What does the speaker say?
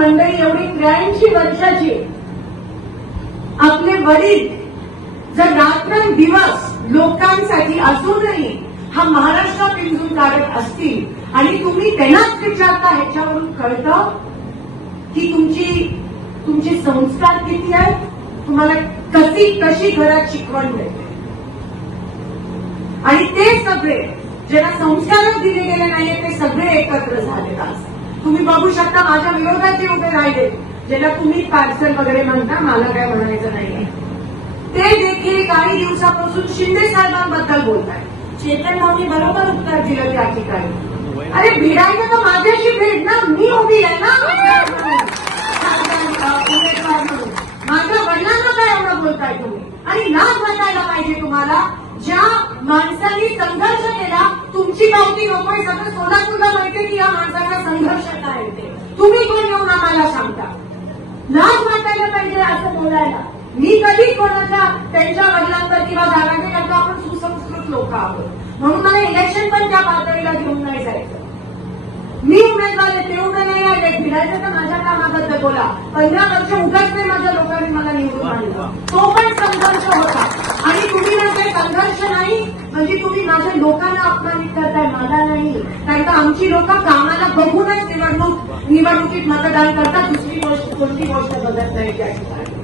मंडळी एवढी त्र्याऐंशी वर्षाची आपले वडील जर रात्रंदिवस लोकांसाठी असूनही हा महाराष्ट्र पिंजून काढत असतील आणि तुम्ही त्यांनाच विचारता ह्याच्यावरून कळतं की तुमची तुमचे संस्कार किती आहेत? तुम्हाला कशी कशी घरात शिकवण मिळते? आणि ते सगळे ज्यांना संस्कारच दिले गेले नाहीये ते सगळे एकत्र झाले असतात. तुम्ही बघू शकता माझ्या विरोधात जे उभे राहिले. ज्याला तुम्ही पार्सल वगैरे म्हणता मला काय म्हणायचं नाहीये. ते देखील काही दिवसापासून शिंदे साहेबांबद्दल बोलताय चेतन भाऊनी बरोबर उत्तर दिलं त्या ठिकाणी. अरे भिडायचं तर माझ्याशी भेट ना मी उभी आहे ना. उमेदवार म्हणून. माझ्या वडिलांना काय एवढं बोलताय तुम्ही. आणि ना वाटायला पाहिजे तुम्हाला ज्या तुमची नकोय सगळं सोलापूरला माहितीये की या माणसाचा संघर्ष काय आहे ते तुम्ही कोण येऊन आम्हाला सांगता? लाज वाटायला पाहिजे असं बोलायला. मी कधी कोणाच्या त्यांच्या वडिलांवर किंवा दाराने करता आपण सुसंस्कृत लोक आहोत. म्हणून मला इलेक्शन पण त्या पातळीला घेऊन नाही जायचं. मी उमेदवार आहे उभे नाही आले भिडायचं तर माझ्या कामाबद्दल बोला. पंधरा वर्ष उगाच नाही माझ्या लोकांनी मला निवडून आणलं. तो पण संघर्ष होता. आमची लोक कामाला बघूनच निवडणूक निवडणुकीत मतदान करतात दुसरी गोष्ट कोणती गोष्ट बघत नाही त्या ठिकाणी.